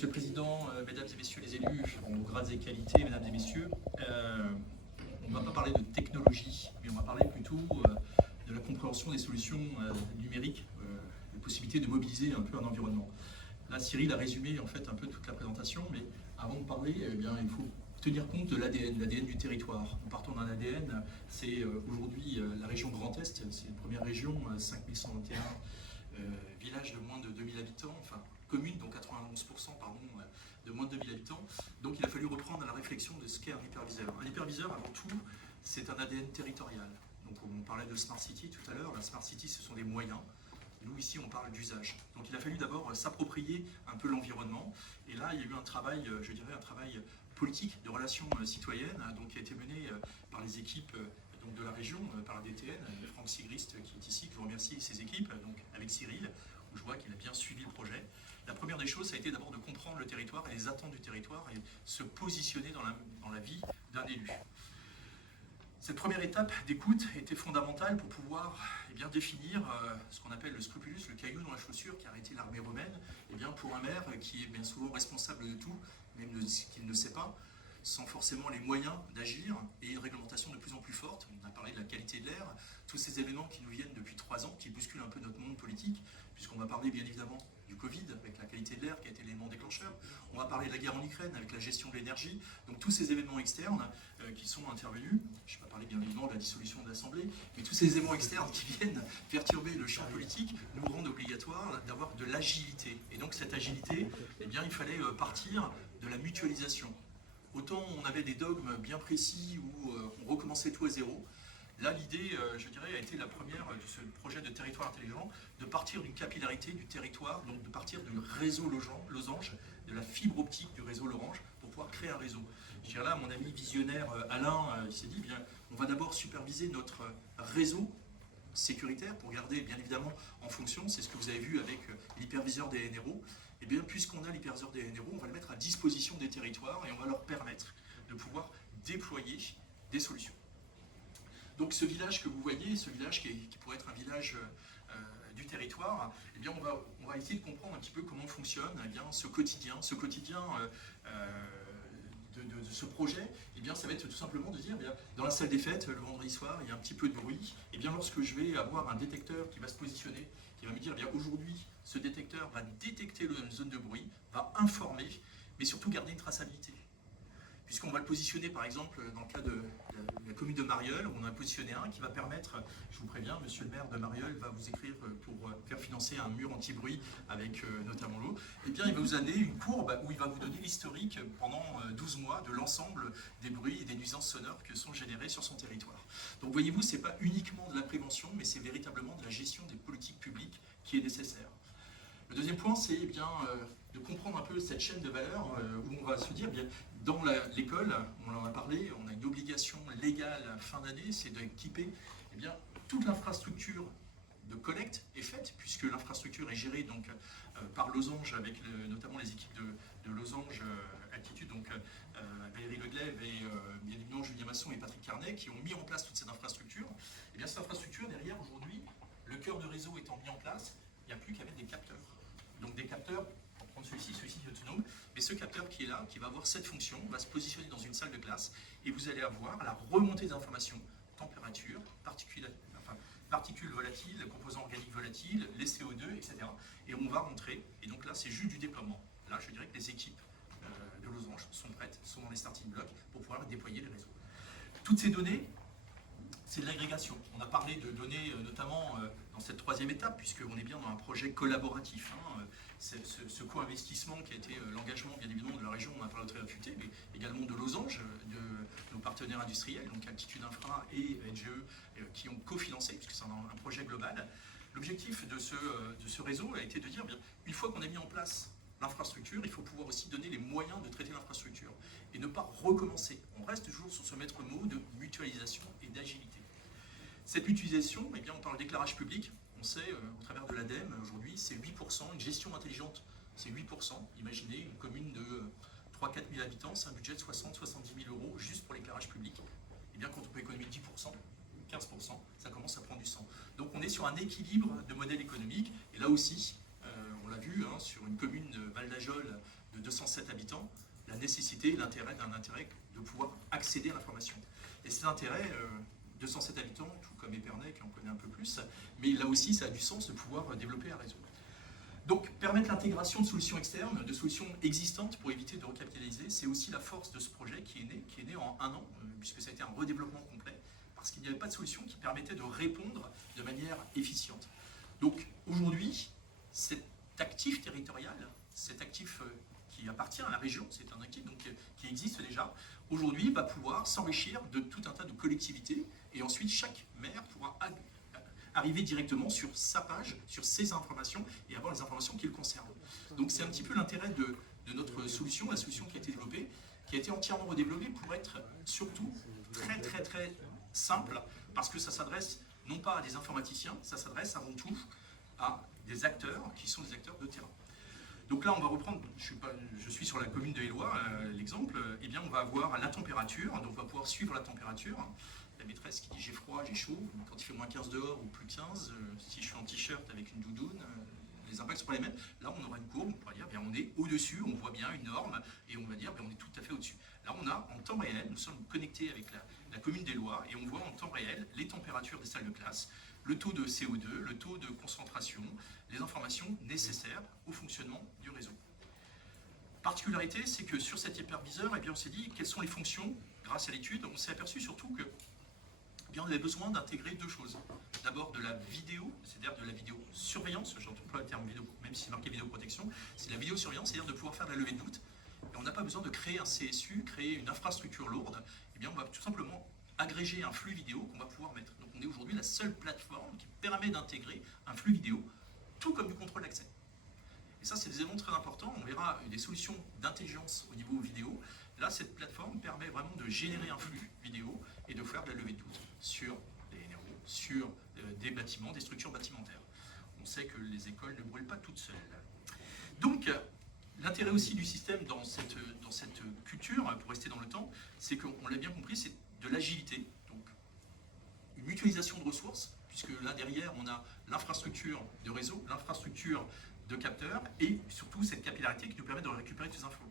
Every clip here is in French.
Monsieur le Président, Mesdames et Messieurs les élus, en grades et qualités, Mesdames et Messieurs, on ne va pas parler de technologie, mais on va parler plutôt de la compréhension des solutions numériques, des possibilités de mobiliser un peu un environnement. Là, Cyril a résumé en fait un peu toute la présentation, mais avant de parler, eh bien, il faut tenir compte de l'ADN du territoire. Nous partons d'un ADN, c'est aujourd'hui la région Grand Est, c'est une première région, 5121 villages de moins de 2000 habitants, enfin communes, donc 91% pardon, de moins de 2000 habitants. Donc il a fallu reprendre la réflexion de ce qu'est un hyperviseur. Un hyperviseur, avant tout, c'est un ADN territorial. Donc on parlait de Smart City tout à l'heure. La Smart City, ce sont des moyens. Nous, ici, on parle d'usage. Donc il a fallu d'abord s'approprier un peu l'environnement. Et là, il y a eu un travail, je dirais, un travail politique de relations citoyennes, donc, qui a été mené par les équipes donc, de la région, par la DTN, Franck Sigrist qui est ici, que je remercie, et ses équipes, donc avec Cyril, où je vois qu'il a bien suivi le projet. La première des choses, ça a été d'abord de comprendre le territoire et les attentes du territoire et se positionner dans la vie d'un élu. Cette première étape d'écoute était fondamentale pour pouvoir définir ce qu'on appelle le scrupulus, le caillou dans la chaussure qui a arrêté l'armée romaine, pour un maire qui est bien souvent responsable de tout, même de ce qu'il ne sait pas, sans forcément les moyens d'agir, et une réglementation de plus en plus forte. On a parlé de la qualité de l'air, tous ces événements qui nous viennent depuis 3 ans, qui bousculent un peu notre monde politique, puisqu'on va parler bien évidemment du Covid, avec la qualité de l'air qui a été l'élément déclencheur. On va parler de la guerre en Ukraine, avec la gestion de l'énergie. Donc tous ces événements externes qui sont intervenus, je ne vais pas parler bien évidemment de la dissolution de l'Assemblée, mais tous ces éléments externes qui viennent perturber le champ politique nous rendent obligatoire d'avoir de l'agilité. Et donc cette agilité, il fallait partir de la mutualisation. Autant on avait des dogmes bien précis où on recommençait tout à zéro. Là, l'idée, je dirais, a été la première de ce projet de territoire intelligent, de partir d'une capillarité du territoire, donc de partir du réseau Losange, de la fibre optique du réseau Lorange, pour pouvoir créer un réseau. Je dirais là, mon ami visionnaire Alain, il s'est dit, on va d'abord superviser notre réseau sécuritaire pour garder, bien évidemment, en fonction, c'est ce que vous avez vu avec l'hyperviseur des NRO, et bien, puisqu'on a l'hyperviseur des NRO, on va le mettre à disposition des territoires et on va leur permettre de pouvoir déployer des solutions. Donc ce village que vous voyez, ce village qui pourrait être un village du territoire, on va essayer de comprendre un petit peu comment fonctionne ce quotidien de ce projet. Ça va être tout simplement de dire, dans la salle des fêtes, le vendredi soir, il y a un petit peu de bruit. Lorsque je vais avoir un détecteur qui va se positionner, qui va me dire, aujourd'hui, ce détecteur va détecter une zone de bruit, va informer, mais surtout garder une traçabilité. Puisqu'on va le positionner par exemple dans le cas de la commune de Marieul, où on en a positionné un qui va permettre, je vous préviens, monsieur le maire de Marieul va vous écrire pour faire financer un mur anti-bruit avec notamment l'eau, il va vous donner une courbe où il va vous donner l'historique pendant 12 mois de l'ensemble des bruits et des nuisances sonores que sont générés sur son territoire. Donc voyez-vous, ce n'est pas uniquement de la prévention, mais c'est véritablement de la gestion des politiques publiques qui est nécessaire. Le deuxième point, c'est de comprendre un peu cette chaîne de valeur où on va se dire, dans l'école, on en a parlé, on a une obligation légale fin d'année, c'est d'équiper toute l'infrastructure de collecte est faite, puisque l'infrastructure est gérée donc, par Losange, avec notamment les équipes de Losange Altitude, donc Valérie Leglève et bien évidemment Julien Masson et Patrick Carnet, qui ont mis en place toute cette infrastructure. Cette infrastructure, derrière, aujourd'hui, le cœur de réseau étant mis en place, il n'y a plus qu'à mettre des capteurs. Donc des capteurs, pour prendre celui-ci est autonome, mais ce capteur qui est là, qui va avoir cette fonction, va se positionner dans une salle de classe et vous allez avoir la remontée des informations, température, particules volatiles, composants organiques volatiles, les CO2, etc. Et on va rentrer, et donc là c'est juste du déploiement. Là je dirais que les équipes de Losange sont prêtes, sont dans les starting blocks pour pouvoir déployer les réseaux. Toutes ces données, c'est de l'agrégation. On a parlé de données notamment dans cette troisième étape, puisqu'on est bien dans un projet collaboratif. Ce co-investissement qui a été l'engagement bien évidemment de la région, on a parlé de très affûté, mais également de Losange, de nos partenaires industriels, donc Altitude Infra et NGE, qui ont cofinancé, puisque c'est un projet global. L'objectif de ce réseau a été de dire, une fois qu'on a mis en place l'infrastructure, il faut pouvoir aussi donner les moyens de traiter l'infrastructure et ne pas recommencer. On reste toujours sur ce maître mot de mutualisation et d'agilité. Cette mutualisation, on parle d'éclairage public, on sait au travers de l'ADEME aujourd'hui, c'est 8%, une gestion intelligente, c'est 8%. Imaginez une commune de 3-4 000 habitants, c'est un budget de 60-70 000 euros juste pour l'éclairage public. Quand on peut économiser 10%, 15%, ça commence à prendre du sens. Donc on est sur un équilibre de modèle économique, et là aussi, on l'a vu sur une commune de Val d'Ajol de 207 habitants, la nécessité, l'intérêt de pouvoir accéder à l'information. Et cet intérêt, 207 habitants, tout comme Épernay, qui en connaît un peu plus, mais là aussi, ça a du sens de pouvoir développer un réseau. Donc, permettre l'intégration de solutions externes, de solutions existantes pour éviter de recapitaliser, c'est aussi la force de ce projet qui est né en 1 an, puisque ça a été un redéveloppement complet, parce qu'il n'y avait pas de solution qui permettait de répondre de manière efficiente. Donc, aujourd'hui, cet actif territorial, cet actif qui appartient à la région, c'est un actif donc, qui existe déjà, aujourd'hui va pouvoir s'enrichir de tout un tas de collectivités, et ensuite chaque maire pourra arriver directement sur sa page, sur ses informations, et avoir les informations qui le concernent. Donc c'est un petit peu l'intérêt de notre solution, la solution qui a été développée, qui a été entièrement redéveloppée pour être surtout très simple, parce que ça s'adresse non pas à des informaticiens, ça s'adresse avant tout à des acteurs qui sont des acteurs de terrain. Donc là, on va reprendre, je suis sur la commune de Éloie, l'exemple, eh bien on va avoir la température, donc on va pouvoir suivre la température. La maîtresse qui dit j'ai froid, j'ai chaud, quand il fait moins 15 dehors ou plus 15, si je suis en t-shirt avec une doudoune, les impacts ne sont pas les mêmes. Là, on aura une courbe, on pourra dire bien, on est au-dessus, on voit bien une norme, et on va dire bien, on est tout à fait au-dessus. Là, on a en temps réel, nous sommes connectés avec la commune d'Éloie, et on voit en temps réel les températures des salles de classe, le taux de CO2, le taux de concentration, les informations nécessaires au fonctionnement du réseau. Particularité, c'est que sur cet hyperviseur, eh bien, on s'est dit quelles sont les fonctions. Grâce à l'étude, on s'est aperçu surtout que eh bien, on avait besoin d'intégrer 2 choses. D'abord de la vidéo, c'est-à-dire de la vidéosurveillance, j'entends pas le terme vidéo, même si c'est marqué vidéoprotection, c'est la vidéosurveillance, c'est-à-dire de pouvoir faire de la levée de doute. Et on n'a pas besoin de créer un CSU, créer une infrastructure lourde, eh bien, on va tout simplement agréger un flux vidéo qu'on va pouvoir mettre. Donc on est aujourd'hui la seule plateforme qui permet d'intégrer un flux vidéo, tout comme du contrôle d'accès. Et ça, c'est des éléments très importants. On verra des solutions d'intelligence au niveau vidéo. Là, cette plateforme permet vraiment de générer un flux vidéo et de faire de la levée de doute sur les NRO, sur des bâtiments, des structures bâtimentaires. On sait que les écoles ne brûlent pas toutes seules. Donc, l'intérêt aussi du système dans cette culture, pour rester dans le temps, c'est qu'on l'a bien compris, c'est de l'agilité. Donc, une mutualisation de ressources, puisque là, derrière, on a l'infrastructure de réseau, l'infrastructure de capteurs, et surtout cette capillarité qui nous permet de récupérer toutes les infos.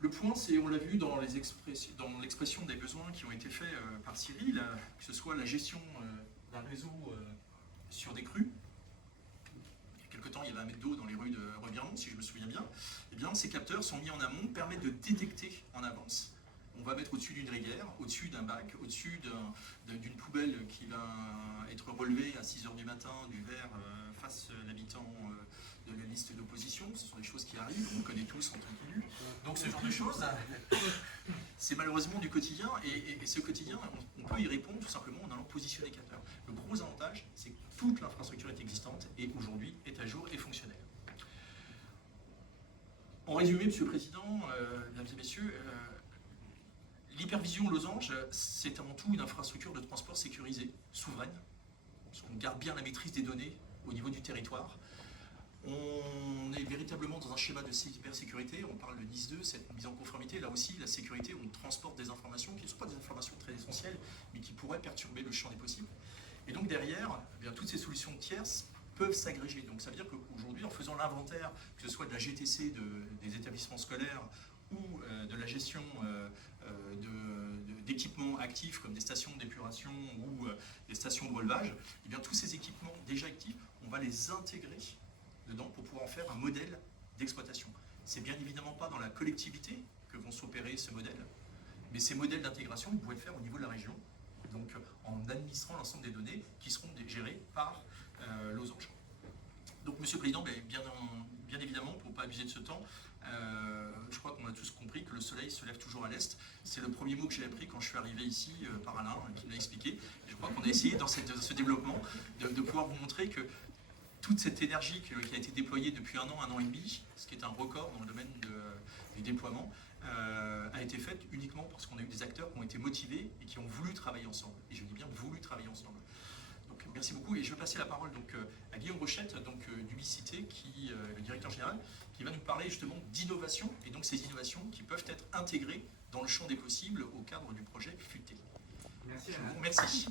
Le point, c'est, on l'a vu dans l'expression des besoins qui ont été faits par Cyril, que ce soit la gestion d'un réseau sur des crues. Il y a quelque temps, il y avait 1 mètre d'eau dans les rues de Remiremont, si je me souviens bien. Eh bien, ces capteurs sont mis en amont, permettent de détecter en avance. On va mettre au-dessus d'une rivière, au-dessus d'un bac, au-dessus d'une poubelle qui va être relevée à 6 h du matin du verre face à l'habitant de la liste d'opposition. Ce sont des choses qui arrivent, on le connaît tous en tant qu'élus. Donc ce genre de choses, c'est malheureusement du quotidien, et ce quotidien, on peut y répondre tout simplement en allant positionner les capteurs. Le gros avantage, c'est que toute l'infrastructure est existante et aujourd'hui est à jour et fonctionnelle. En résumé, Monsieur le Président, Mesdames et Messieurs, l'hypervision Losange, c'est avant tout une infrastructure de transport sécurisée, souveraine, parce qu'on garde bien la maîtrise des données au niveau du territoire. On est véritablement dans un schéma de cybersécurité, on parle de NIS2, cette mise en conformité, là aussi la sécurité, on transporte des informations qui ne sont pas des informations très essentielles, mais qui pourraient perturber le champ des possibles. Et donc derrière, eh bien, toutes ces solutions tierces peuvent s'agréger. Donc ça veut dire qu'aujourd'hui, en faisant l'inventaire, que ce soit de la GTC des établissements scolaires ou de la gestion d'équipements actifs comme des stations d'épuration ou des stations de relevage, eh bien, tous ces équipements déjà actifs, on va les intégrer dedans pour pouvoir en faire un modèle d'exploitation. C'est bien évidemment pas dans la collectivité que vont s'opérer ce modèle, mais ces modèles d'intégration, vous pouvez le faire au niveau de la région, donc en administrant l'ensemble des données qui seront gérées par Losange. Donc, Monsieur le Président, bien évidemment, pour ne pas abuser de ce temps, je crois qu'on a tous compris que le soleil se lève toujours à l'est. C'est le premier mot que j'ai appris quand je suis arrivé ici par Alain, qui me l'a expliqué. Et je crois qu'on a essayé dans ce développement de pouvoir vous montrer que toute cette énergie qui a été déployée depuis 1 an et demi, ce qui est un record dans le domaine du déploiement, a été faite uniquement parce qu'on a eu des acteurs qui ont été motivés et qui ont voulu travailler ensemble. Et je dis bien voulu travailler ensemble. Donc merci beaucoup, et je vais passer la parole donc, à Guillaume Rochette, d'Ubicité, qui le directeur général, qui va nous parler justement d'innovation, et donc ces innovations qui peuvent être intégrées dans le champ des possibles au cadre du projet FUTE. Merci. Je vous remercie.